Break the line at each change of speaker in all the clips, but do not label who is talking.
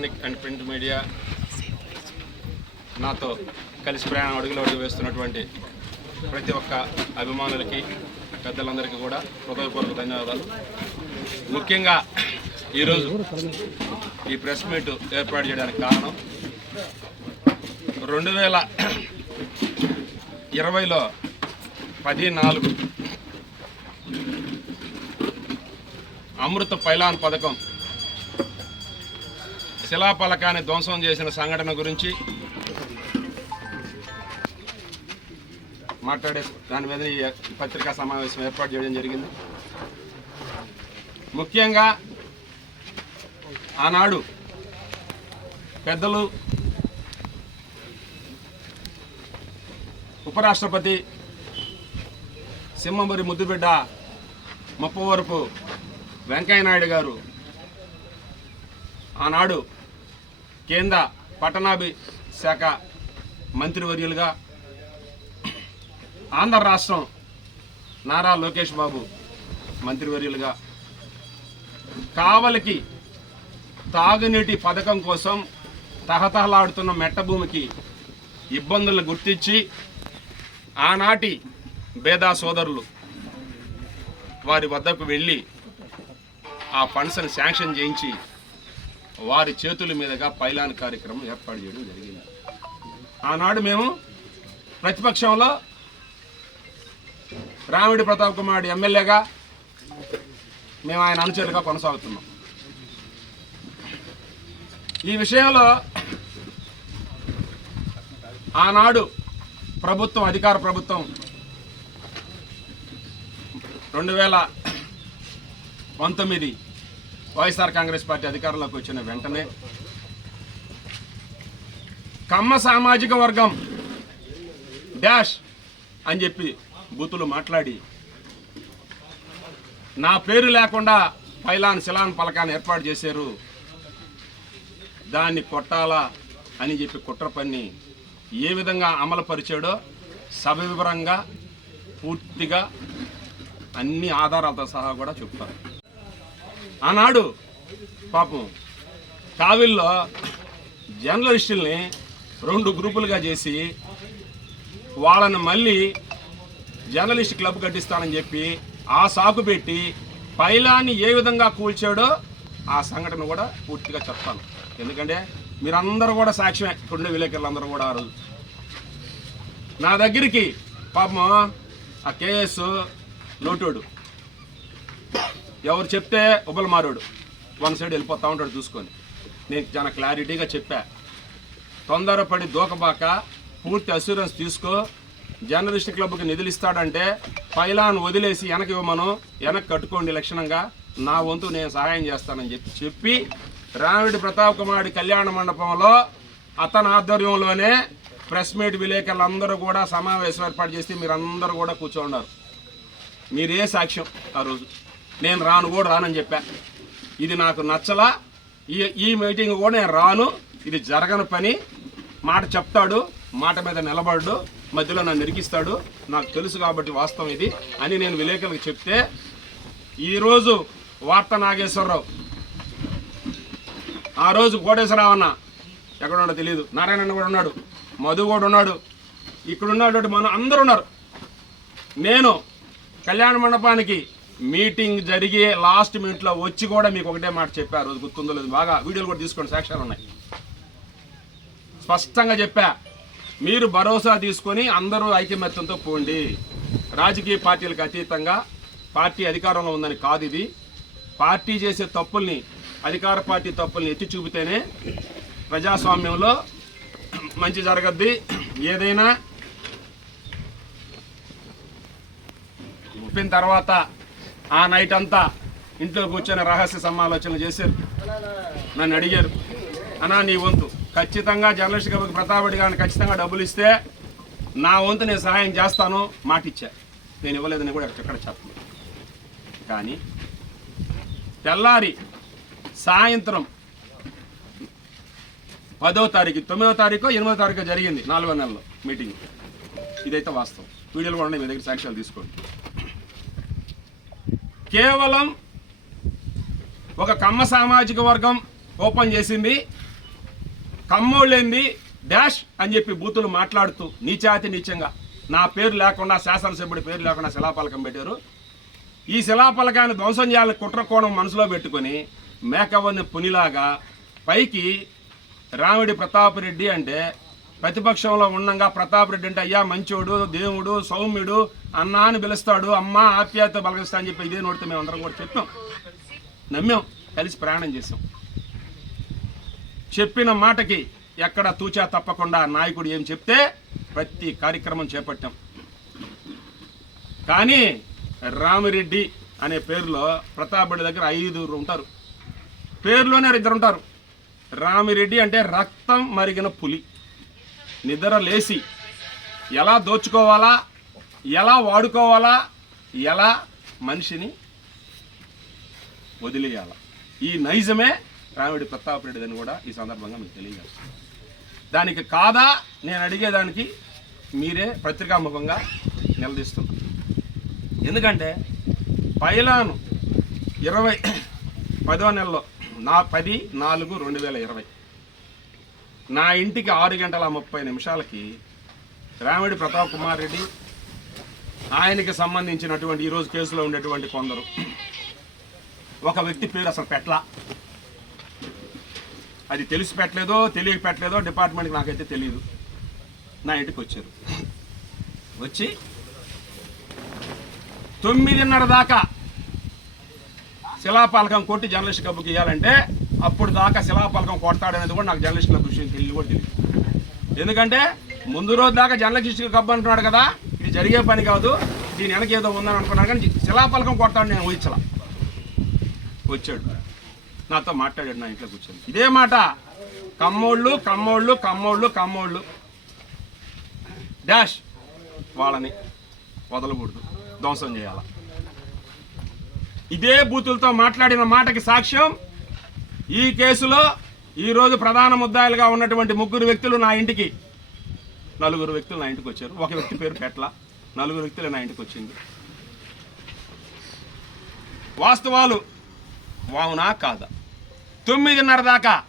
Electronic and print media నాతో కలిసి ప్రయాణం అడుగులు అడుగు వేస్తున్నటువంటి ప్రతి ఒక్క అభిమానులకి పెద్దలందరికీ కూడా హృదయపూర్వక ధన్యవాదాలు. ముఖ్యంగా ఈరోజు ఈ ప్రెస్ మీట్ ఏర్పాటు చేయడానికి కారణం రెండు వేల ఇరవైలో పది నాలుగు అమృత పైలాన్ పథకం శిలాపలకాన్ని ధ్వంసం చేసిన సంఘటన గురించి మాట్లాడే దాని మీద ఈ పత్రికా సమావేశం ఏర్పాటు చేయడం జరిగింది. ముఖ్యంగా ఆనాడు పెద్దలు ఉపరాష్ట్రపతి సింహమురి ముద్దుబిడ్డ ముప్పవరపు వెంకయ్యనాయుడు గారు ఆనాడు కేంద్ర పట్టణాభి శాఖ మంత్రివర్యులుగా ఆంధ్ర రాష్ట్రం నారా లోకేష్ బాబు మంత్రివర్యులుగా కావలికి తాగునీటి పథకం కోసం తహతహలాడుతున్న మెట్టభూమికి ఇబ్బందులను గుర్తించి ఆనాటి బేదా సోదరులు వారి వద్దకు వెళ్ళి ఆ ఫండ్స్ని శాంక్షన్ చేయించి వారి చేతుల మీదుగా పైలాన్ కార్యక్రమం ఏర్పాటు చేయడం జరిగింది. ఆనాడు మేము ప్రతిపక్షంలో రామిడి ప్రతాప్ కుమార్ ఎమ్మెల్యేగా మేము ఆయన అనుచరులుగా కొనసాగుతున్నాం. ఈ విషయంలో ఆనాడు ప్రభుత్వం అధికార ప్రభుత్వం రెండు వేల పంతొమ్మిది వైఎస్ఆర్ కాంగ్రెస్ పార్టీ అధికారంలోకి వచ్చిన వెంటనే కమ్మ సామాజిక వర్గం డాష్ అని చెప్పి బూతులు మాట్లాడి నా పేరు లేకుండా పైలాన్ శిలాన్ పలకాన్ని ఏర్పాటు చేశారు. దాన్ని కొట్టాలా అని చెప్పి కుట్ర పని ఏ విధంగా అమలు పరిచాడో సవివరంగా పూర్తిగా అన్ని ఆధారాలతో సహా కూడా చెప్తారు. ఆనాడు పాపం కావిల్లో జర్నలిస్టుల్ని రెండు గ్రూపులుగా చేసి వాళ్ళని మళ్ళీ జర్నలిస్ట్ క్లబ్ కట్టిస్తానని చెప్పి ఆ సాకు పెట్టి పైలాన్ని ఏ విధంగా కూల్చాడో ఆ సంఘటన కూడా పూర్తిగా చెప్తాను. ఎందుకంటే మీరందరూ కూడా సాక్ష్యమే. ఇక్కడుండే విలేకరులందరూ కూడా ఆ రోజు. నా దగ్గరికి పాపం ఆ కేఎస్ నోటోడు ఎవరు చెప్తే ఉబలమారోడు వన్ సైడ్ వెళ్ళిపోతా ఉంటాడు చూసుకొని. నేను చాలా క్లారిటీగా చెప్పా. తొందరపడి దూకబాక పూర్తి అసూరెన్స్ తీసుకో. జర్నలిస్ట్ క్లబ్కి నిధులు ఇస్తాడంటే పైలాన్ వదిలేసి వెనక్కి ఇవ్వమను. వెనక్కి కట్టుకోండి లక్షణంగా. నా వంతు నేను సహాయం చేస్తానని చెప్పి చెప్పి రామిడి ప్రతాప్ కుమారుడి కళ్యాణ మండపంలో అతని ఆధ్వర్యంలోనే ప్రెస్ మీట్ విలేకరులందరూ కూడా సమావేశం ఏర్పాటు చేసి మీరందరూ కూడా కూర్చోన్నారు మీరే సాక్ష్యం ఆ రోజు. నేను రాను కూడా రానని చెప్పా. ఇది నాకు నచ్చలా. ఈ ఈ మీటింగ్ కూడా నేను రాను. ఇది జరగని పని. మాట చెప్తాడు మాట మీద నిలబడు మధ్యలో నన్ను నిరికిస్తాడు. నాకు తెలుసు కాబట్టి వాస్తవం ఇది అని నేను విలేకరులకు చెప్తే ఈరోజు వార్త నాగేశ్వరరావు ఆ రోజు కోటేశ్వరరావు అన్న ఎక్కడ ఉన్నాడో తెలియదు నారాయణ కూడా ఉన్నాడు. మధు కూడా ఉన్నాడు. ఇక్కడ ఉన్నటువంటి మన అందరు ఉన్నారు. నేను కళ్యాణ మండపానికి మీటింగ్ జరిగే లాస్ట్ మినిట్లో వచ్చి కూడా మీకు ఒకటే మాట చెప్పా రోజు గుర్తుందో లేదు బాగా వీడియోలు కూడా తీసుకోండి సాక్ష్యాలు ఉన్నాయి. స్పష్టంగా చెప్పా మీరు భరోసా తీసుకొని అందరూ ఐకమత్యంతో పోండి. రాజకీయ పార్టీలకు అతీతంగా పార్టీ అధికారంలో ఉందని కాదు ఇది. పార్టీ చేసే తప్పుల్ని అధికార పార్టీ తప్పుల్ని ఎత్తి చూపితేనే ప్రజాస్వామ్యంలో మంచి జరగద్ది. ఏదైనా చెప్పిన తర్వాత ఆ నైట్ అంతా ఇంట్లో కూర్చొని రహస్య సమాలోచనలు చేశారు. నన్ను అడిగారు అన్నా నీ వంతు. ఖచ్చితంగా జర్నలిస్ట్ గారికి ప్రతాపడి గారిని ఖచ్చితంగా డబ్బులు ఇస్తే నా వంతు నేను సహాయం చేస్తాను మాటిచ్చా నేను ఇవ్వలేదని కూడా ఎక్కడ చెప్పను కానీ తెల్లారి సాయంత్రం పదో తారీఖు తొమ్మిదో తారీఖు ఎనిమిదో తారీఖు జరిగింది నాలుగో నెలలో మీటింగ్. ఇదైతే వాస్తవం. వీడియోలు కూడా ఉన్నాయి మీ దగ్గర సాక్ష్యాలు తీసుకోండి. కేవలం ఒక కమ్మ సామాజిక వర్గం ఓపెన్ చేసింది కమ్మోళ్ళేంది డాష్ అని చెప్పి బూతులు మాట్లాడుతూ నీచాతి నీచంగా. నా పేరు లేకుండా శాసనసభ్యుడి పేరు లేకుండా శిలాపలకం పెట్టారు. ఈ శిలాపలకాన్ని ధ్వంసం చేయాలని కుట్రకోణం మనసులో పెట్టుకొని మేకవని పునిలాగా పైకి రామిడి ప్రతాప్ రెడ్డి అంటే ప్రతిపక్షంలో ఉండంగా ప్రతాప్ రెడ్డి అంటే అయ్యా మంచోడు దేవుడు సౌమ్యుడు అన్నా అని పిలుస్తాడు. అమ్మ ఆప్యాయత బలగిస్తా అని చెప్పి ఇదే నోడితే మేము అందరం కూడా చెప్పాం. నమ్మాం. కలిసి ప్రయాణం చేసాం చెప్పిన మాటకి ఎక్కడ తూచా తప్పకుండా నాయకుడు ఏం చెప్తే ప్రతి కార్యక్రమం చేపట్టాం. కానీ రామిరెడ్డి అనే పేరులో ప్రతాప్ రెడ్డి దగ్గర ఐదుగురు ఉంటారు. పేరులోనే ఇద్దరు ఉంటారు. రామిరెడ్డి అంటే రక్తం మరిగిన పులి. నిద్ర లేచి ఎలా దోచుకోవాలా ఎలా వాడుకోవాలా ఎలా మనిషిని వదిలేయాల? ఈ నైజమే రామిడి ప్రతాప్ రెడ్డిదని కూడా ఈ సందర్భంగా మీకు తెలియజేస్తాను దానికి కాదా? నేను అడిగేదానికి మీరే పత్రికాముఖంగా నిలదీస్తున్నారు. ఎందుకంటే పైలాను ఇరవై పదో నెలలో నా పది నాలుగు రెండు వేల ఇరవై నా ఇంటికి ఆరు గంటల ముప్పై నిమిషాలకి రామిడి ప్రతాప్ కుమార్ రెడ్డి ఆయనకి సంబంధించినటువంటి ఈరోజు కేసులో ఉండేటువంటి కొందరు. ఒక వ్యక్తి పేరు అసలు పెట్ల. అది తెలిసి పెట్టలేదో తెలియక పెట్టలేదో డిపార్ట్మెంట్కి నాకైతే తెలియదు నా ఇంటికి వచ్చారు. వచ్చి తొమ్మిదిన్నర దాకా శిలాపాలకం కొట్టి జర్నలిస్ట్ కబ్బుకి ఇవ్వాలంటే అప్పుడు దాకా శిలాపాలకం కొడతాడనేది కూడా నాకు జర్నలిస్టుల విషయం తెలియదు కూడా తెలియదు. ఎందుకంటే ముందు రోజు దాకా జర్నలిస్టులు కబ్బు అంటున్నాడు కదా ఇది జరిగే పని కాదు దీని వెనక ఏదో ఉందని అనుకున్నాను కానీ శిలాపలకం కొడతాడు నేను ఊహించలా. వచ్చాడు. నాతో మాట్లాడాడు నా ఇంట్లో కూర్చొని. ఇదే మాట కమ్మోళ్ళు కమ్మోళ్ళు కమ్మోళ్ళు కమ్మోళ్ళు. డాష్ వాళ్ళని వదలకూడదు ధ్వంసం చేయాల. ఇదే బూతులతో మాట్లాడిన మాటకి సాక్ష్యం ఈ కేసులో ఈరోజు ప్రధాన ముద్దాయిలుగా ఉన్నటువంటి ముగ్గురు వ్యక్తులు నా ఇంటికి. నలుగురు వ్యక్తులు నా ఇంటికి వచ్చారు. ఒక వ్యక్తి పేరు పెట్ల. నలుగురు వ్యక్తులు నా ఇంటికి వచ్చింది. వాస్తవాలు వావునా కాదా? తొమ్మిదిన్నర దాకా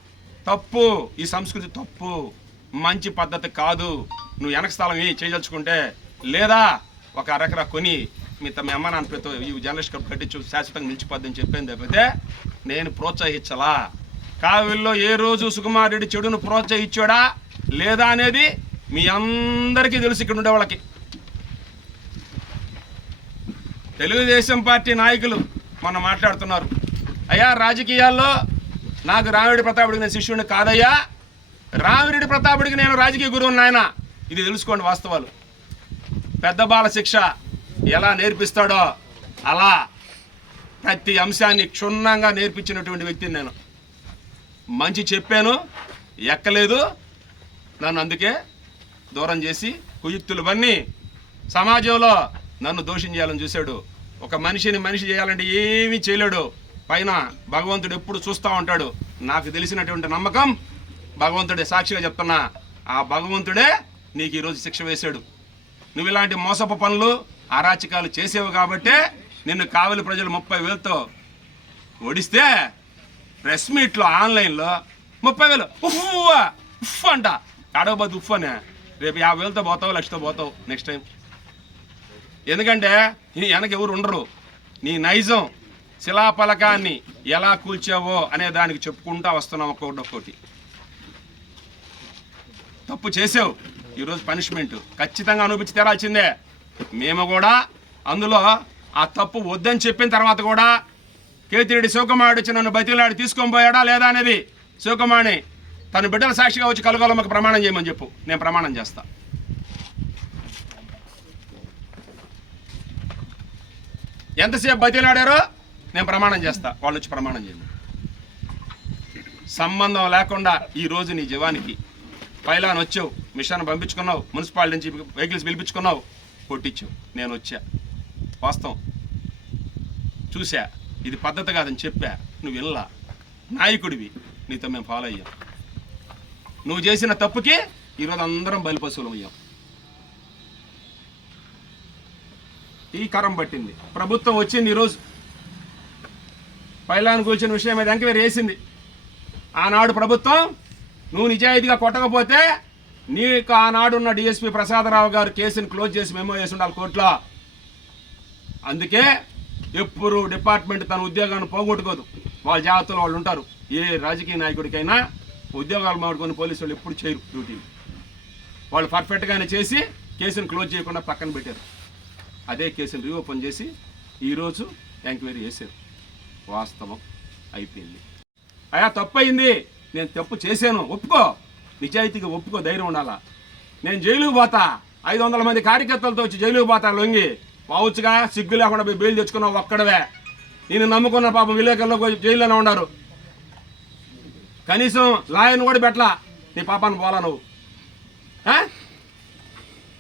తప్పు. ఈ సంస్కృతి తప్పు. మంచి పద్ధతి కాదు. నువ్వు వెనక స్థలం ఏ చేయదలుచుకుంటే లేదా ఒక అరకర కొని మీ తమ అమ్మ నాన్న పేరుతో ఈ జర్నలిస్ట్ కప్ కట్టించు శాశ్వతంగా నిలిచిపోద్దని చెప్పింది తప్పితే నేను ప్రోత్సహించలా. కావిల్లో ఏ రోజు సుకుమార్ రెడ్డి చెడును ప్రోత్సహించాడా లేదా అనేది మీ అందరికీ తెలుసు ఇక్కడ ఉండే వాళ్ళకి. తెలుగుదేశం పార్టీ నాయకులు మొన్న మాట్లాడుతున్నారు. అయ్యా రాజకీయాల్లో నాకు రామిరెడ్డి ప్రతాపుడికి నేను శిష్యుడిని కాదయ్యా. రామిరెడ్డి ప్రతాపుడికి నేను రాజకీయ గురువు నాయన. ఇది తెలుసుకోండి వాస్తవాలు. పెద్ద బాల శిక్ష ఎలా నేర్పిస్తాడో అలా ప్రతి అంశాన్ని క్షుణ్ణంగా నేర్పించినటువంటి వ్యక్తిని నేను. మంచి చెప్పాను ఎక్కలేదు. నన్ను అందుకే దూరం చేసి కుయుక్తులవన్నీ సమాజంలో నన్ను దోషం చేయాలని చూశాడు. ఒక మనిషిని మనిషి చేయాలంటే ఏమీ చేయలేడు. పైన భగవంతుడు ఎప్పుడు చూస్తూ ఉంటాడు. నాకు తెలిసినటువంటి నమ్మకం భగవంతుడే సాక్షిగా చెప్తున్నా ఆ భగవంతుడే నీకు ఈరోజు శిక్ష వేశాడు. నువ్వు ఇలాంటి మోసపు పనులు అరాచకాలు చేసేవు కాబట్టే నిన్ను కావలి ప్రజలు ముప్పై వేలతో ఓడిస్తే ప్రెస్ మీట్లో ఆన్లైన్లో ముప్పై వేలు. ఉఫ్ ఉఫ్ అంట. అడవబద్దు ఉఫ్ అనే. రేపు యాభై వేలతో పోతావు లక్షతో పోతావు నెక్స్ట్ టైం ఎందుకంటే నీ వెనక ఎవరు ఉండరు. నీ నైజం శిలాపలకాన్ని ఎలా కూల్చావో అనే దానికి చెప్పుకుంటా వస్తున్నాం ఒక్కొక్కటి ఒక్కోటి. తప్పు చేసావు. ఈరోజు పనిష్మెంట్ ఖచ్చితంగా అనుభవించి తీరాల్సిందే మేము కూడా అందులో ఆ తప్పు వద్దని చెప్పిన తర్వాత కూడా కేతిరెడ్డి శివకుమారుడు వచ్చి నన్ను బతిలాడి తీసుకొని పోయాడా లేదా అనేది శివకుమారిని తన బిడ్డల సాక్షిగా వచ్చి కలగలమ్మకి ప్రమాణం చేయమని చెప్పు. నేను ప్రమాణం చేస్తా. ఎంతసేపు బతిలాడారో నేను ప్రమాణం చేస్తా. వాళ్ళు వచ్చి ప్రమాణం చేయండి సంబంధం లేకుండా ఈ రోజు నీ జీవానికి పైలాన్ వచ్చావు మిషన్ పంపించుకున్నావు మున్సిపాలిటీ నుంచి వెహికల్స్ పిలిపించుకున్నావు కొట్టించావు. నేను వచ్చా. వాస్తవం. చూసా ఇది పద్ధతి కాదని చెప్పా. నువ్వు వెళ్ళా నాయకుడివి. నీతో మేము ఫాలో అయ్యాం. నువ్వు చేసిన తప్పుకి ఈరోజు అందరం బలిపశువులం అయ్యాం. ఈ కరం పట్టింది. ప్రభుత్వం వచ్చింది ఈరోజు. పైలాన్ కూర్చున్న విషయం మీద ఎంక్వైరీ వేసింది ఆనాడు ప్రభుత్వం నువ్వు నిజాయితీగా కొట్టకపోతే నీకు ఆనాడున్న డిఎస్పీ ప్రసాదరావు గారు కేసుని క్లోజ్ చేసి మెమో చేసి ఉండాలి కోర్టులో. అందుకే ఎప్పుడు డిపార్ట్మెంట్ తన ఉద్యోగాన్ని పోగొట్టుకోదు. వాళ్ళ జాగ్రత్తలో వాళ్ళు ఉంటారు. ఏ రాజకీయ నాయకుడికైనా ఉద్యోగాలు మాడుకొని పోలీసు వాళ్ళు ఎప్పుడు చేయరు డ్యూటీ. వాళ్ళు పర్ఫెక్ట్గానే చేసి కేసును క్లోజ్ చేయకుండా పక్కన పెట్టారు. అదే కేసును రీఓపెన్ చేసి ఈరోజు ఎంక్వైరీ చేశారు. వాస్తవం అయిపోయింది. అయా తప్పు అయింది నేను తప్పు చేశాను. ఒప్పుకో. నిజాయితీగా ఒప్పుకో ధైర్యం ఉండాలా? నేను జైలుకు పోతా. ఐదు వందల మంది కార్యకర్తలతో వచ్చి జైలుకు పోతా లొంగి. పావుచ్చుగా సిగ్గు లేకుండా పోయి బెయిల్ తెచ్చుకున్నావు ఒక్కడవే. నేను నమ్ముకున్న పాపం విలేకరులో జైల్లోనే ఉన్నారు కనీసం లాయర్ని కూడా పెట్టలా. నీ పాపాన్ని పోలా నువ్వు.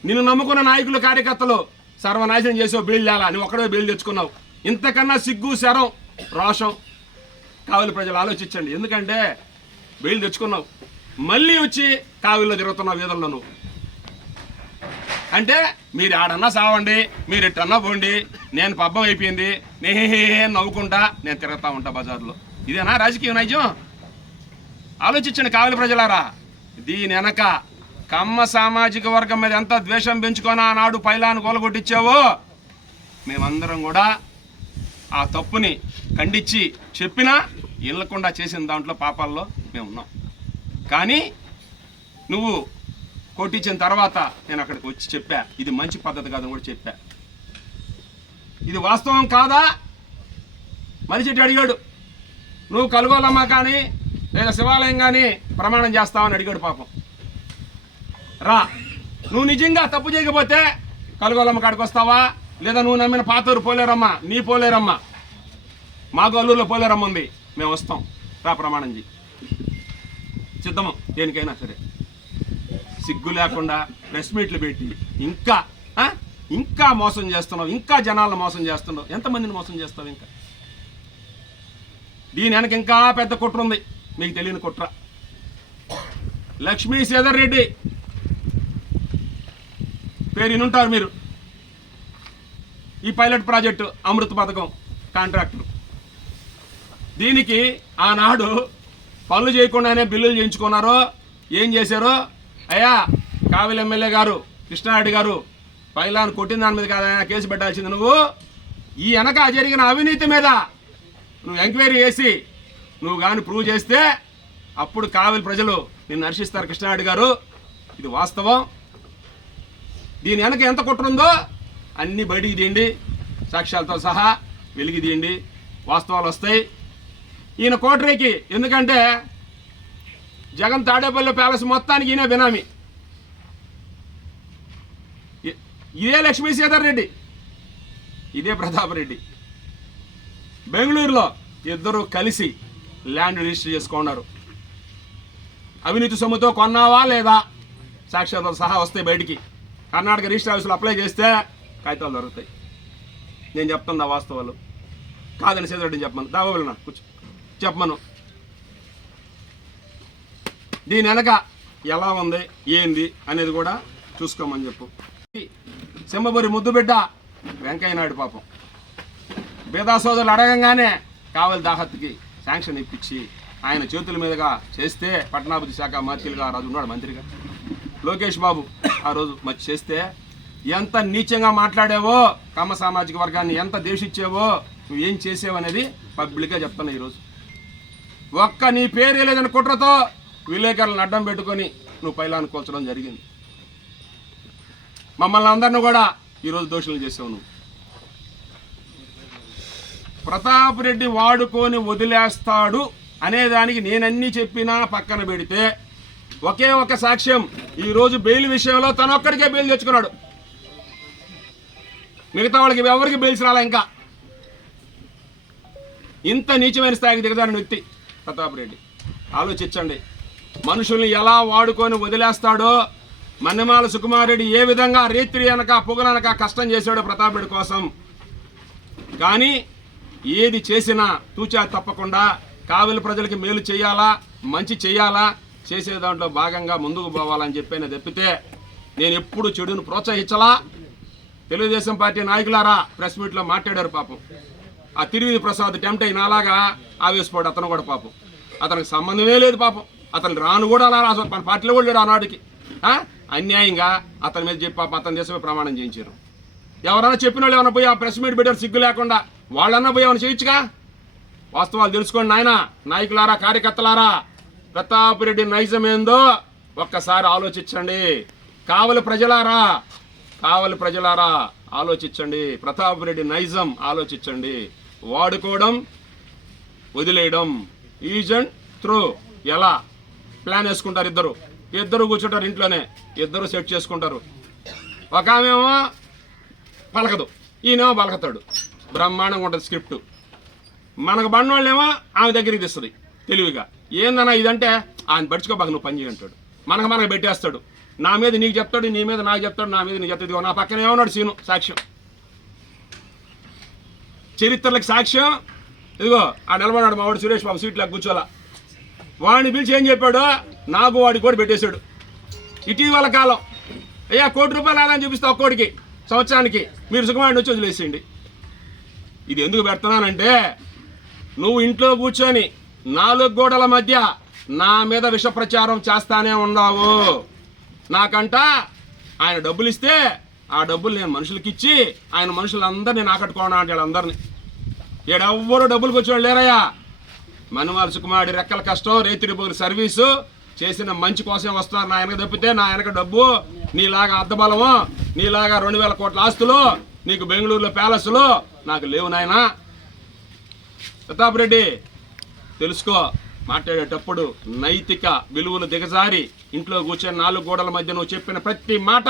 నిన్ను నమ్ముకున్న నాయకులు కార్యకర్తలు సర్వనాశనం చేసావు బెయిల్ లేలా నువ్వు ఒక్కడే బెయిల్ తెచ్చుకున్నావు. ఇంతకన్నా సిగ్గు శరం రోషం. కావలి ప్రజలు ఆలోచించండి. ఎందుకంటే బెయిల్ తెచ్చుకున్నావు. మళ్ళీ వచ్చి కావిలో తిరుగుతున్న వీధులను అంటే మీరు ఆడన్నా సావండి మీరు ఎట్టన్నా పోండి నేను పబ్బం అయిపోయింది నేహే నవ్వుకుంటా నేను తిరుగుతా ఉంటా బజార్లో. ఇదేనా రాజకీయ నైజం? ఆలోచించండి కావలి ప్రజలారా. దీని వెనక కమ్మ సామాజిక వర్గం మీద ఎంత ద్వేషం పెంచుకొని ఆనాడు పైలాను కూలగొట్టించావో మేమందరం కూడా ఆ తప్పుని ఖండించి చెప్పినా ఇళ్ళకుండా చేసిన దాంట్లో పాపాల్లో మేము ఉన్నాం కానీ నువ్వు కొట్టించిన తర్వాత నేను అక్కడికి వచ్చి చెప్పా. ఇది మంచి పద్ధతి కాదని కూడా చెప్పా. ఇది వాస్తవం కాదా? మనిషి అడిగాడు. నువ్వు కలుగోలమ్మ కానీ లేదా శివాలయం కానీ ప్రమాణం చేస్తావని అడిగాడు పాపం. రా. నువ్వు నిజంగా తప్పు చేయకపోతే కలుగోలమ్మ కాడికి వస్తావా? లేదా నువ్వు నమ్మిన పాతూరు పోలేరమ్మ? నీ పోలేరమ్మ? మా గల్లూరులో పోలేరమ్మ ఉంది. మేము వస్తాం. రా ప్రమాణం చేయి సిద్ధము దేనికైనా సరే. సిగ్గు లేకుండా ప్రెస్ మీట్లు పెట్టి ఇంకా ఇంకా మోసం చేస్తున్నావు ఇంకా జనాలను మోసం చేస్తున్నావు ఎంతమందిని మోసం చేస్తావు ఇంకా? దీని వెనక ఇంకా పెద్ద కుట్ర ఉంది మీకు తెలియని కుట్ర. లక్ష్మీ శ్రీధర్ రెడ్డి పేరు వినుంటారు మీరు. ఈ పైలట్ ప్రాజెక్టు అమృత పథకం కాంట్రాక్టర్. దీనికి ఆనాడు పనులు చేయకుండానే బిల్లులు చేయించుకున్నారో ఏం చేశారో? అయ్యా కావిలి ఎమ్మెల్యే గారు కృష్ణారెడ్డి గారు పైలాను కొట్టిన దాని మీద కాదా కేసు పెట్టాల్సింది నువ్వు. ఈ వెనక జరిగిన అవినీతి మీద నువ్వు ఎంక్వైరీ చేసి నువ్వు కానీ ప్రూవ్ చేస్తే అప్పుడు కావిలి ప్రజలు నిన్ను హర్షిస్తారు కృష్ణారెడ్డి గారు. ఇది వాస్తవం. దీని వెనక ఎంత కుట్రుందో అన్ని బయటికి తీయండి. సాక్ష్యాలతో సహా వెలిగి తీయండి. వాస్తవాలు వస్తాయి. ఈయన కోటరీకి. ఎందుకంటే జగన్ తాడేపల్లి ప్యాలెస్ మొత్తానికి ఈయన బినామీ. ఇదే లక్ష్మీ సీతార్ రెడ్డి. ఇదే ప్రతాప్ రెడ్డి. బెంగళూరులో ఇద్దరు కలిసి ల్యాండ్ రిజిస్టర్ చేసుకున్నారు. అవినీతి సొమ్ముతో కొన్నావా లేదా? సాక్ష్యాలతో సహా వస్తాయి బయటికి. కర్ణాటక రిజిస్టర్ ఆఫీసులో అప్లై చేస్తే కాగితాలు దొరుకుతాయి. నేను చెప్తున్నా వాస్తవాలు. కాదని సేదరెడ్డిని చెప్పమను. దావబోలినా కూర్చో. చెప్పమను. దీని వెనక ఎలా ఉంది ఏంది అనేది కూడా చూసుకోమని చెప్పు. సింహపురి ముద్దుబిడ్డ వెంకయ్య నాయుడు పాపం. బీదా సోదరులు అడగంగానే కావలి దాహత్కి శాంక్షన్ ఇప్పించి ఆయన చేతుల మీదుగా చేస్తే పట్టణాభివృద్ధి శాఖ మంత్రిగా రాజు ఉన్నాడు మంత్రిగా. లోకేష్ బాబు ఆ రోజు మరి చేస్తే ఎంత నీచంగా మాట్లాడావో కమ్మ సామాజిక వర్గాన్ని ఎంత దేశించావో నువ్వు ఏం చేసేవనేది పబ్లిక్గా చెప్తాను ఈరోజు ఒక్క నీ పేరు లేదని కుట్రతో విలేకరులను అడ్డం పెట్టుకొని నువ్వు పైలాన్ని కూల్చడం జరిగింది. మమ్మల్ని అందరిని కూడా ఈరోజు దోషులు చేసావు నువ్వు. ప్రతాప్ రెడ్డి వాడుకొని వదిలేస్తాడు అనేదానికి నేనన్నీ చెప్పినా పక్కన పెడితే ఒకే ఒక సాక్ష్యం ఈరోజు బెయిల్ విషయంలో తనొక్కడికే బెయిల్ తెచ్చుకున్నాడు. మిగతా వాళ్ళకి ఎవరికి బెయిల్స్ రాలే ఇంకా? ఇంత నీచమైన స్థాయికి దిగదాని వ్యక్తి. ప్రతాప్ రెడ్డి. ఆలోచించండి. మనుషుల్ని ఎలా వాడుకొని వదిలేస్తాడో మన్నెమాల సుకుమారెడ్డి ఏ విధంగా రేత్రి అనక పొగలనక కష్టం చేశాడో ప్రతాప్ రెడ్డి కోసం. కానీ ఏది చేసినా తూచా తప్పకుండా కావలి ప్రజలకి మేలు చేయాలా మంచి చేయాలా చేసే దాంట్లో భాగంగా ముందుకు పోవాలని చెప్పిన తప్పితే నేను ఎప్పుడు చెడును ప్రోత్సహించలా. తెలుగుదేశం పార్టీ నాయకులారా ప్రెస్ మీట్లో మాట్లాడారు పాపం. ఆ తిరువిధి ప్రసాద్ టెంప్ట్ అయిన అలాగా ఆవేశపోడు అతను కూడా పాపం. అతనికి సంబంధమే లేదు పాపం. అతను రాను కూడా అలా అసలు మన పార్టీలో కూడా లేడు ఆనాడికి అన్యాయంగా అతని మీద చెప్పి పాపం అతని దేశమే ప్రమాణం చేయించారు. ఎవరైనా చెప్పిన వాళ్ళు ఏమైనా పోయి ఆ ప్రెస్ మీట్ పెట్టారు సిగ్గు లేకుండా? వాళ్ళన్నా పోయి ఏమైనా చేయొచ్చుగా? వాస్తవాలు తెలుసుకోండి నాయన. నాయకులారా కార్యకర్తలారా ప్రతాప్ రెడ్డి ఏందో ఒక్కసారి ఆలోచించండి. కావలి ప్రజలారా కావలి ప్రజలారా ఆలోచించండి. ప్రతాప్ రెడ్డి నైజం ఆలోచించండి. వాడుకోవడం వదిలేయడం. ఈజ్ అండ్ త్రూ ఎలా? ప్లాన్ వేసుకుంటారు ఇద్దరు. ఇద్దరు కూర్చుంటారు ఇంట్లోనే. ఇద్దరు సెట్ చేసుకుంటారు. ఒక ఆమెమో పలకదు. ఈయనేమో పలకతాడు. బ్రహ్మాండంగా ఉంటుంది స్క్రిప్ట్ మనకు బండవాళ్ళేమో ఆమె దగ్గరికి తెస్తుంది తెలివిగా. ఏందన్నా ఇదంటే ఆయన పడుచుకోబాక నువ్వు పని చేయంటాడు మనకు మనకు పెట్టేస్తాడు. నా మీద నీకు చెప్తాడు నీ మీద నాకు చెప్తాడు నా మీద నీకు చెప్తాడు. ఇదిగో నా పక్కన ఏమన్నాడు సీను సాక్ష్యం. చరిత్రలకు సాక్ష్యం. ఇదిగో ఆ నిలబడాడు మా వాడు సురేష్ బాబు సీట్లో కూర్చోలా వాడిని పిలిచి ఏం చెప్పాడు నాకు వాడికి కూడా పెట్టేశాడు. ఇటీవల కాలం అయ్యా కోటి రూపాయలు ఆదాయం చూపిస్తా ఒక్కోటికి సంవత్సరానికి. మీరు సుఖమాడిని వచ్చి వదిలేసేయండి. ఇది ఎందుకు పెడుతున్నానంటే నువ్వు ఇంట్లో కూర్చొని నాలుగు గోడల మధ్య నా మీద విష ప్రచారం చేస్తానే ఉన్నావు. నాకంట ఆయన డబ్బులు ఇస్తే ఆ డబ్బులు నేను మనుషులకి ఇచ్చి ఆయన మనుషులందరినీ నాకట్టుకోవడం అంటే వాళ్ళందరినీ ఈడెవ్వరు డబ్బులు కూర్చోడు లేరయ్యా. మనుమాల సుకుమారి రెక్కల కష్టం రేతిరిపోగిన సర్వీసు చేసిన మంచి కోసం వస్తున్నారు నా వెనక తప్పితే నా వెనక డబ్బు నీలాగా అద్దబలము నీలాగా రెండు వేల కోట్ల ఆస్తులు నీకు బెంగళూరులో ప్యాలెస్లు నాకు లేవు నాయనా. ప్రతాప్ రెడ్డి తెలుసుకో మాట్లాడేటప్పుడు నైతిక విలువలు దిగజారి ఇంట్లో కూర్చొని నాలుగు గోడల మధ్య నువ్వు చెప్పిన ప్రతి మాట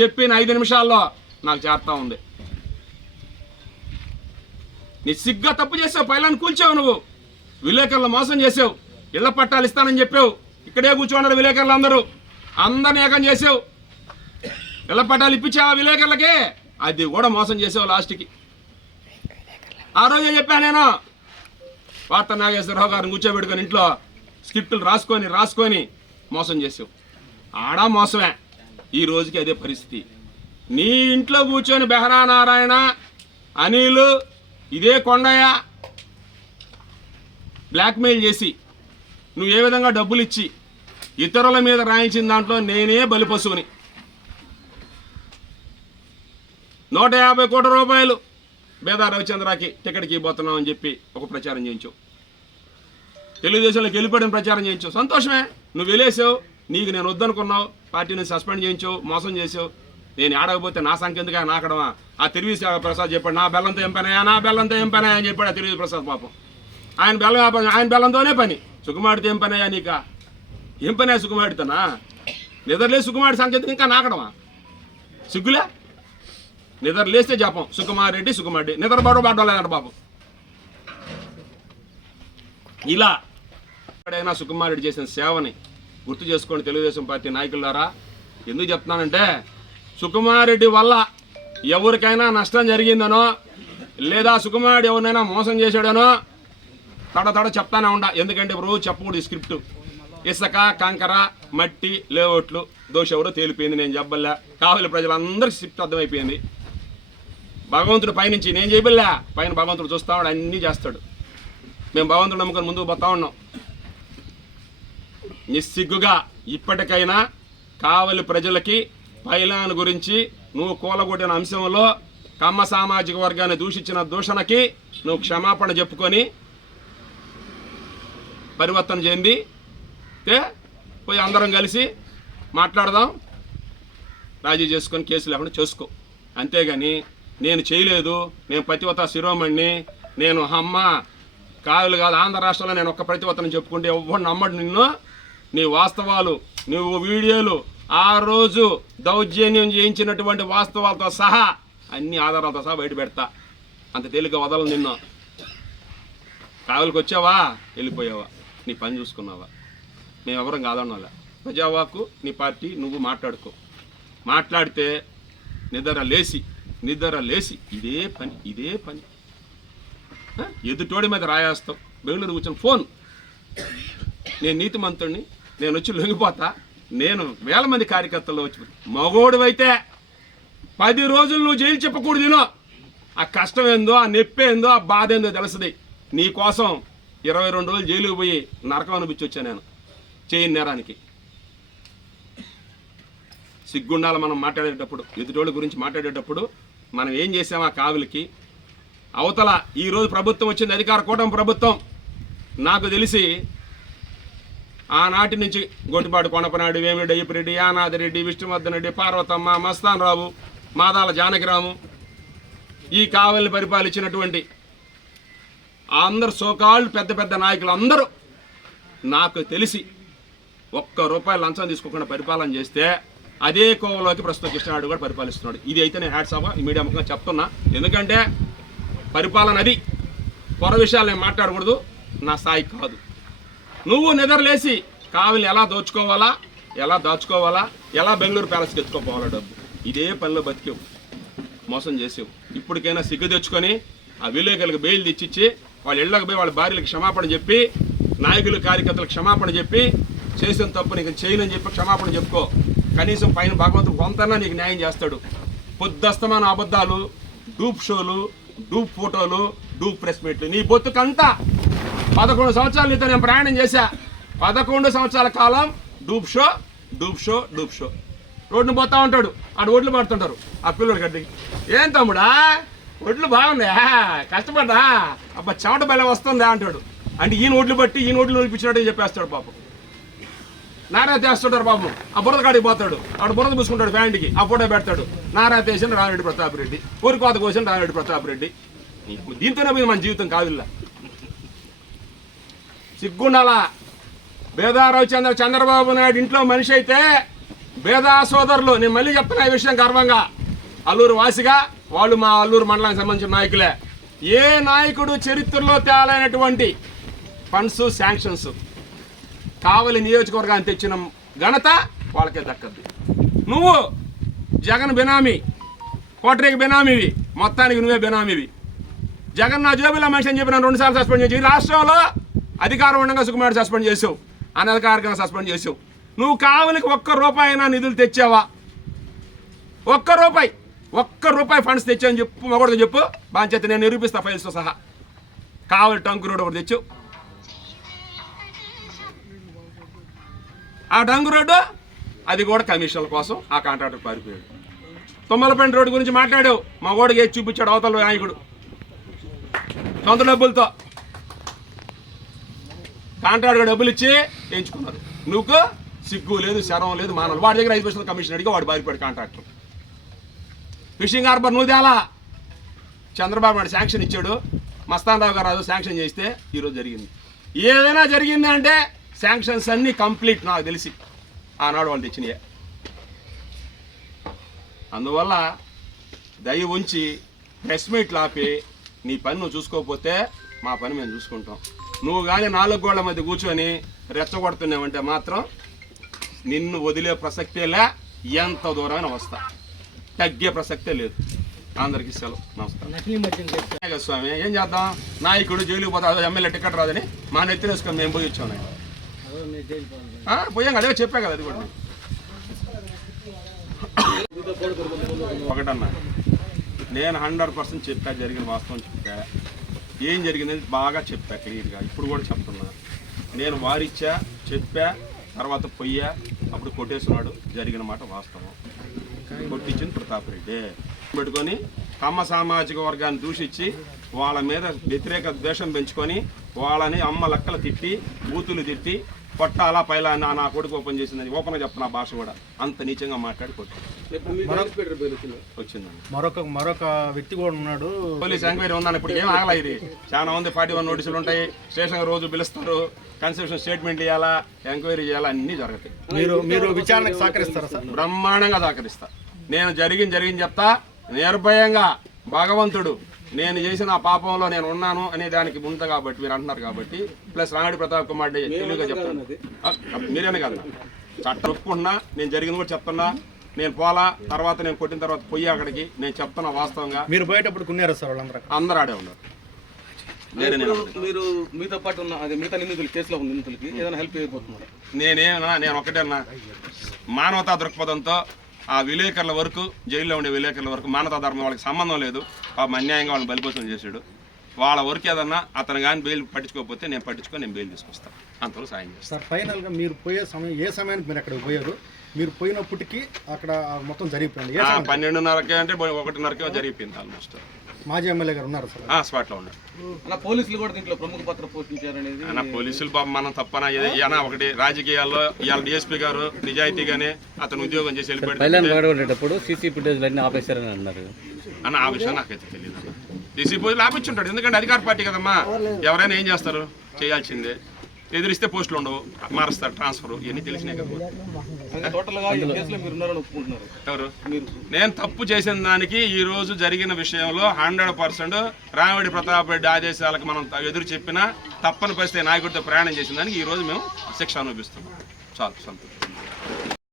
చెప్పిన ఐదు నిమిషాల్లో నాకు చేస్తా ఉంది. నీ సిగ్గా తప్పు చేసావు పైలాన్ని కూల్చావు నువ్వు. విలేకరులు మోసం చేసావు. ఇళ్ళ పట్టాలు ఇస్తానని చెప్పావు. ఇక్కడే కూర్చోన్నారు విలేకరులు అందరూ. అందరిని ఏకం చేసావు. ఇళ్ళ పట్టాలు ఇప్పించావా విలేకరులకి? అది కూడా మోసం చేసావు లాస్ట్కి. ఆ రోజే చెప్పాను నేను. వార్త నాగేశ్వరరావు గారిని కూర్చోబెట్టుకొని ఇంట్లో స్క్రిప్టులు రాసుకొని రాసుకొని మోసం చేసావు. ఆడా మోసమే. ఈ రోజుకి అదే పరిస్థితి. నీ ఇంట్లో కూర్చొని బెహరా నారాయణ అనిలు ఇదే కొండయ్య బ్లాక్మెయిల్ చేసి నువ్వు ఏ విధంగా డబ్బులు ఇచ్చి ఇతరుల మీద రాయించిన దాంట్లో నేనే బలిపశువుని నూట యాభై కోట్ల రూపాయలు బేదా రవిచంద్రకి టికెట్కి ఇవ్వబోతున్నాం అని చెప్పి ఒక ప్రచారం చేయించు తెలుగుదేశంలోకి వెళ్ళిపోయిన ప్రచారం చేయించు సంతోషమే నువ్వు వెళ్ళేసావు నీకు నేను వద్దనుకున్నావు పార్టీని సస్పెండ్ చేయించావు మోసం చేసావు నేను ఆడకపోతే నా సంఖ్య ఎందుకు నాకడమా ఆ తిరువి ప్రసాద్ చెప్పాడు నా బెల్లంతో ఏం పనాయా నా బెల్లంతో ఏం పనాయా అని చెప్పాడు ఆ తిరువి ప్రసాద్ పాపం. ఆయన బెల్లం వ్యాపారం ఆయన బెల్లంతోనే పని. సుకుమారితో ఏం పనాయా నీక? ఏం పనాయా సుకుమాడితోనా నిద్రలే సుకుమాడి సంకేతం ఇంకా నాకడమా సిగ్గులే? నిద్ర లేస్తే జపం సుకుమారెడ్డి సుకుమారెడ్డి బాడు పడ్డలేదంట పాపం. ఇలా ఎక్కడైనా సుకుమారెడ్డి చేసిన సేవని గుర్తు చేసుకోండి తెలుగుదేశం పార్టీ నాయకులారా ఎందుకు చెప్తున్నానంటే సుకుమారెడ్డి వల్ల ఎవరికైనా నష్టం జరిగిందనో లేదా సుకుమారెడ్డి ఎవరినైనా మోసం చేశాడనో తడ తడ చెప్తానే ఉండ. ఎందుకంటే రోజు చెప్పకూడదు స్క్రిప్ట్. ఇసుక కంకర మట్టి లేఅవుట్లు దోష ఎవరో తేలిపోయింది నేను చెప్పల్లా కావలి ప్రజలందరికీ స్క్రిప్ట్ అర్థమైపోయింది. భగవంతుడు పైనుంచి నేను చెప్పలే. పైన భగవంతుడు చూస్తాడు అన్నీ చేస్తాడు. మేము భగవంతుడు నమ్ముకొని ముందుకు పోతా ఉన్నాం. నిస్సిగ్గుగా ఇప్పటికైనా కావలి ప్రజలకి పైలాన్ గురించి నువ్వు కూలగొట్టిన అంశంలో కమ్మ సామాజిక వర్గాన్ని దూషించిన దూషణకి నువ్వు క్షమాపణ చెప్పుకొని పరివర్తన చెంది పోయి అందరం కలిసి మాట్లాడదాం. రాజీ చేసుకొని కేసు లేకుండా చేసుకో. అంతేగాని నేను చేయలేదు. నేను ప్రతివత శిరోమణిని. నేను అమ్మ కాదులు కాదు ఆంధ్ర రాష్ట్రంలో నేను ఒక్క ప్రతివతను చెప్పుకుంటే ఎవరు నమ్మడు నిన్ను. నీ వాస్తవాలు నువ్వు వీడియోలు ఆ రోజు దౌర్జన్యం చేయించినటువంటి వాస్తవాలతో సహా అన్ని ఆధారాలతో సహా బయట పెడతా. అంత తేలిక వదలు నిన్న. కావలికి వచ్చావా? వెళ్ళిపోయావా? నీ పని చూసుకున్నావా? మేమెవరం ఎవరం ప్రజావాకు నీ పార్టీ నువ్వు మాట్లాడుకో. మాట్లాడితే నిద్ర లేసి నిద్ర లేసి ఇదే పని ఇదే పని. ఎదుటోడి మీద రాయేస్తావు బెంగళూరు కూర్చొని ఫోన్. నేను నీతిమంతుడిని నేను వచ్చి లొంగిపోతా. నేను వేల మంది కార్యకర్తల్లో వచ్చి మగోడివైతే పది రోజులు నువ్వు జైలు చెప్పకూడదు తినో ఆ కష్టం ఏందో ఆ నొప్పి ఏందో ఆ బాధ ఏందో తెలుస్తుంది. నీ కోసం ఇరవై రెండు రోజులు జైలుకి పోయి నరకం అనిపించి వచ్చా నేను? చేయని నేరానికి. సిగ్గుండాలి మనం మాట్లాడేటప్పుడు ఎదుటోళ్ళ గురించి మాట్లాడేటప్పుడు మనం ఏం చేసాం ఆ కావులకి? అవతల ఈరోజు ప్రభుత్వం వచ్చింది అధికార కూటమి ప్రభుత్వం. నాకు తెలిసి ఆనాటి నుంచి గొట్టిపాటి కొనపనాడు వేమిరెడ్డి అయ్యప్పరెడ్డి యానాదిరెడ్డి విష్ణువర్ధన్ రెడ్డి పార్వతమ్మ మస్తాన్ రావు మాదాల జానకిరాము ఈ కావలిని పరిపాలించినటువంటి అందరు సోకాళ్ళు పెద్ద పెద్ద నాయకులు అందరూ నాకు తెలిసి ఒక్క రూపాయి లంచం తీసుకోకుండా పరిపాలన చేస్తే అదే కోవలోకి ప్రస్తుతం కృష్ణాడు కూడా పరిపాలిస్తున్నాడు. ఇది అయితే నేను హ్యాట్స్ ఈ మీడియా ముఖంగా చెప్తున్నా. ఎందుకంటే పరిపాలన అది. పొర విషయాలు నేను మాట్లాడకూడదు. నా స్థాయి కాదు. నువ్వు నిద్రలేసి కావలి ఎలా దోచుకోవాలా ఎలా దాచుకోవాలా ఎలా బెంగళూరు ప్యాలెస్కి ఎత్తుకోపోవాలా డబ్బు? ఇదే పనిలో బతికేవు మోసం చేసేవు. ఇప్పటికైనా సిగ్గు తెచ్చుకొని ఆ విలేకరులకు బెయిల్ తెచ్చిచ్చి వాళ్ళ ఇళ్ళకి పోయి వాళ్ళ భార్యలకు క్షమాపణ చెప్పి నాయకులు కార్యకర్తలకు క్షమాపణ చెప్పి చేసిన తప్పు నీకు చేయనని చెప్పి క్షమాపణ చెప్పుకో. కనీసం పైన భగవంతుడు కొంతనా నీకు న్యాయం చేస్తాడు. పొద్దస్తమాన అబద్ధాలు డూప్ షోలు డూప్ ఫోటోలు డూప్ ప్రెస్ మీట్లు. నీ బొత్తుకంతా పదకొండు సంవత్సరాలు నీతో నేను ప్రయాణం చేశా. పదకొండు సంవత్సరాల కాలం dupe show dupe show dupe show. రోడ్డును పోతా ఉంటాడు. ఆడు ఒడ్లు పడుతుంటారు ఆ పిల్లడు గడ్డి. ఏం తమ్ముడా? ఒడ్లు బాగున్నాయా? కష్టపడ్డా? అబ్బా చెమట బల వస్తుందా? అంటాడు. అంటే ఈయన ఒడ్లు బట్టి ఈయన ఒడ్లు నడిపించినట్టు చెప్పేస్తాడు పాపం. నారా తీస్తుంటారు పాపం. ఆ బురద కాడికి పోతాడు. ఆడు బురద పూసుకుంటాడు ఫ్యాంట్కి ఆ ఫోటో పెడతాడు. నారా తీసిన రామిరెడ్డి ప్రతాప్ రెడ్డి. ఊరి కోత కోసిన రామిరెడ్డి ప్రతాప్ రెడ్డి. దీంతోనే పోయింది మన జీవితం కాదుల్లా. సిగ్గుండాలా? బేదా రవిచంద్ర చంద్రబాబు నాయుడు ఇంట్లో మనిషి అయితే బేదా సోదరులు. నేను మళ్ళీ చెప్తున్నా ఈ విషయం గర్వంగా. అల్లూరు వాసిగా వాళ్ళు మా అల్లూరు మండలానికి సంబంధించిన నాయకులే. ఏ నాయకుడు చరిత్రలో తేలైనటువంటి ఫండ్స్ శాంక్షన్స్? కావలి నియోజకవర్గాన్ని తెచ్చిన ఘనత వాళ్ళకే దక్కద్ది నువ్వు జగన్ బినామీ కోటరీకి బినామీవి. మొత్తానికి నువ్వే బినామీవి. జగన్ నా జేబులో మనిషి అని చెప్పి నన్ను రెండుసార్లు సస్పెండ్ చేసి రాష్ట్రంలో అధికారం ఉండగా సుకుమార్ సస్పెండ్ చేసావు. అనధికారికంగా సస్పెండ్ చేసావు. నువ్వు కావలికి ఒక్క రూపాయి అయినా నిధులు తెచ్చావా? ఒక్క రూపాయి. ఒక్క రూపాయి ఫండ్స్ తెచ్చావని చెప్పు మగొడతో చెప్పు. బాధ్యత నేను నిరూపిస్తా ఫైల్స్తో సహా. కావలి టంకు రోడ్ ఒకటి తెచ్చు. ఆ టంకు రోడ్డు అది కూడా కమిషన్ల కోసం ఆ కాంట్రాక్టర్ పారిపోయాడు. తుమ్మలపండి రోడ్డు గురించి మాట్లాడావు. మగోడికి చూపించాడు అవతల నాయకుడు. సొంత డబ్బులతో. కాంట్రాక్ట్ డబ్బులు ఇచ్చి ఎంచుకున్నారు. నువ్వు సిగ్గు లేదు శరం లేదు మానవులు. వాడి దగ్గర ఐదు పర్సెంట్ కమిషన్ అడిగి వాడు బారిపోయాడు కాంట్రాక్టర్. ఫిషింగ్ హార్బర్ నువ్వు తేలా చంద్రబాబు నాయుడు శాంక్షన్ ఇచ్చాడు. మస్తాన్ రావు గారు శాంక్షన్ చేస్తే ఈరోజు జరిగింది. ఏదైనా జరిగింది అంటే శాంక్షన్స్ అన్నీ కంప్లీట్ నాకు తెలిసి. ఆనాడు వాళ్ళు తెచ్చినాయే. అందువల్ల దయ ఉంచి ప్రెస్ మీట్లు ఆపి నీ పని నువ్వు చూసుకోకపోతే మా పని మేము చూసుకుంటాం. నువ్వు కానీ నాలుగు గోళ్ళ మధ్య కూర్చొని రెచ్చగొడుతున్నావంటే మాత్రం నిన్ను వదిలే ప్రసక్తే లే ఎంత దూరమైన వస్తా తగ్గే ప్రసక్తే లేదు. అందరికీ సెలవు. నమస్కారం. స్వామి ఏం చేద్దాం? నాయకుడు జైలుకి పోతా ఎమ్మెల్యే టికెట్ రాదని మా నెత్తిన వేసుకొని మేము పోయి వచ్చాం పోయాం అదే చెప్పా కదా అది కూడా. ఒకటన్నా నేను హండ్రెడ్ పర్సెంట్ చెప్పా జరిగిన వాస్తవం చెప్పా. ఏం జరిగిందని బాగా చెప్పా క్లియర్గా. ఇప్పుడు కూడా చెప్తున్నా. నేను వారిచ్చా చెప్పా తర్వాత పొయ్యా. అప్పుడు కొట్టేసినాడు జరిగిన మాట వాస్తవం. కొట్టించింది ప్రతాప్ రెడ్డి. పెట్టుకొని కమ్మ సామాజిక వర్గాన్ని దూషించి వాళ్ళ మీద వ్యతిరేక ద్వేషం పెంచుకొని వాళ్ళని అమ్మ లెక్కలు తిట్టి బూతులు తిట్టి కొట్టాలా పైలా నా నా కొడుకు ఓపెన్ చేసిందని ఓపెన్గా చెప్తున్నా భాష కూడా. అంత నీచంగా మాట్లాడి వచ్చిందండి.
మరొక మరొక వ్యక్తి కూడా ఉన్నాడు.
పోలీస్ ఎంక్వైరీ ఉందని ఇప్పుడు. ఏం ఆగలా ఇది? చాలా ఉంది ఫార్టీ వన్ నోటీసులు ఉంటాయి. స్టేషన్ రోజు పిలుస్తారు. కన్సెప్షన్ స్టేట్మెంట్ ఇవ్వాలా ఎంక్వైరీ చేయాలా అన్నీ జరుగుతాయి.
మీరు మీరు విచారణకు సహకరిస్తారా సార్?
బ్రహ్మాండంగా సహకరిస్తా. నేను జరిగింది జరిగింది చెప్తా. నిర్భయంగా భగవంతుడు నేను చేసిన ఆ పాపంలో నేను ఉన్నాను అనే దానికి ముందు కాబట్టి మీరు అంటున్నారు కాబట్టి ప్లస్ రాయుడు ప్రతాప్ కుమార్ రెడ్డి తెలుగుగా చెప్తాను ఆ, మీరేనే కాదు. చట్టం ఒప్పుకుంటున్నా నేను జరిగింది కూడా చెప్తున్నా నేను పోలా తర్వాత నేను కొట్టిన తర్వాత పోయి అక్కడికి నేను చెప్తున్నా వాస్తవంగా.
మీరు పోయేటప్పుడు కొన్నారా సార్ వాళ్ళందరూ
అందరూ ఆడే ఉన్నారు.
మీరు మీతో పాటు ఉన్న అదే మిగతా నిందితులు కేసులో ఉన్న నిందితులకి ఏదైనా హెల్ప్ చేయబోతున్నారు?
నేనేమన్నా నేను ఒకటేనా మానవతా దృక్పథంతో ఆ విలేకరుల వరకు జైల్లో ఉండే విలేకరుల వరకు మానవతా ధర్మం వాళ్ళకి సంబంధం లేదు. పాపం అన్యాయంగా వాళ్ళని బలిపోసం చేశాడు. వాళ్ళ వర్క్ ఏదన్నా అతను కానీ బెయిల్ పట్టించుకోకపోతే నేను పట్టించుకొని నేను బెయిల్ తీసుకొస్తాను అంతలో సాయం చేస్తాను
సార్ ఫైనల్గా మీరు పోయే సమయం ఏ సమయానికి మీరు అక్కడికి పోయారు? మీరు పోయినప్పటికీ అక్కడ మొత్తం జరిగిపోయింది.
పన్నెండున్నరకే అంటే ఒకటిన్నరకే జరిగిపోయింది ఆల్మోస్ట్.
మాజీ ఎమ్మెల్యే గారు ఉన్నారు సార్.
ఆ స్పాట్లో ఉన్నాడు
అలా పోలీసులు కూడా దీంట్లో ప్రముఖ పాత్ర పోషించారనేది
అన్న పోలీసులు పాపం మనం తప్పన? ఏదైనా ఒకటి రాజకీయాల్లో ఇవాళ డిఎస్పీ గారు నిజాయితీగానే అతను ఉద్యోగం చేసి వెళ్ళిపోయాడు
సీసీ ఫుటేజ్లు అన్నీ ఆపేశారని అన్నారు.
అన్న ఆ విషయం నాకైతే తెలియదు అన్న పోయి లాపించుంటాడు ఎందుకంటే అధికార పార్టీ కదమ్మా? ఎవరైనా ఏం చేస్తారు? చేయాల్సిందే. ఎదిరిస్తే పోస్టులు ఉండవు మారుస్తారు ట్రాన్స్ఫర్ ఇవన్నీ తెలిసినాయి కదా. ఎవరు? నేను తప్పు చేసిన దానికి ఈ రోజు జరిగిన విషయంలో హండ్రెడ్ పర్సెంట్ రామిడి ప్రతాప్ రెడ్డి ఆదేశాలకు మనం ఎదురు చెప్పినా తప్పని పరిస్థితి నాయకుడితో ప్రయాణం చేసిన దానికి ఈ రోజు మేము శిక్ష అనుభవిస్తున్నాం. చాలు సంతోషం.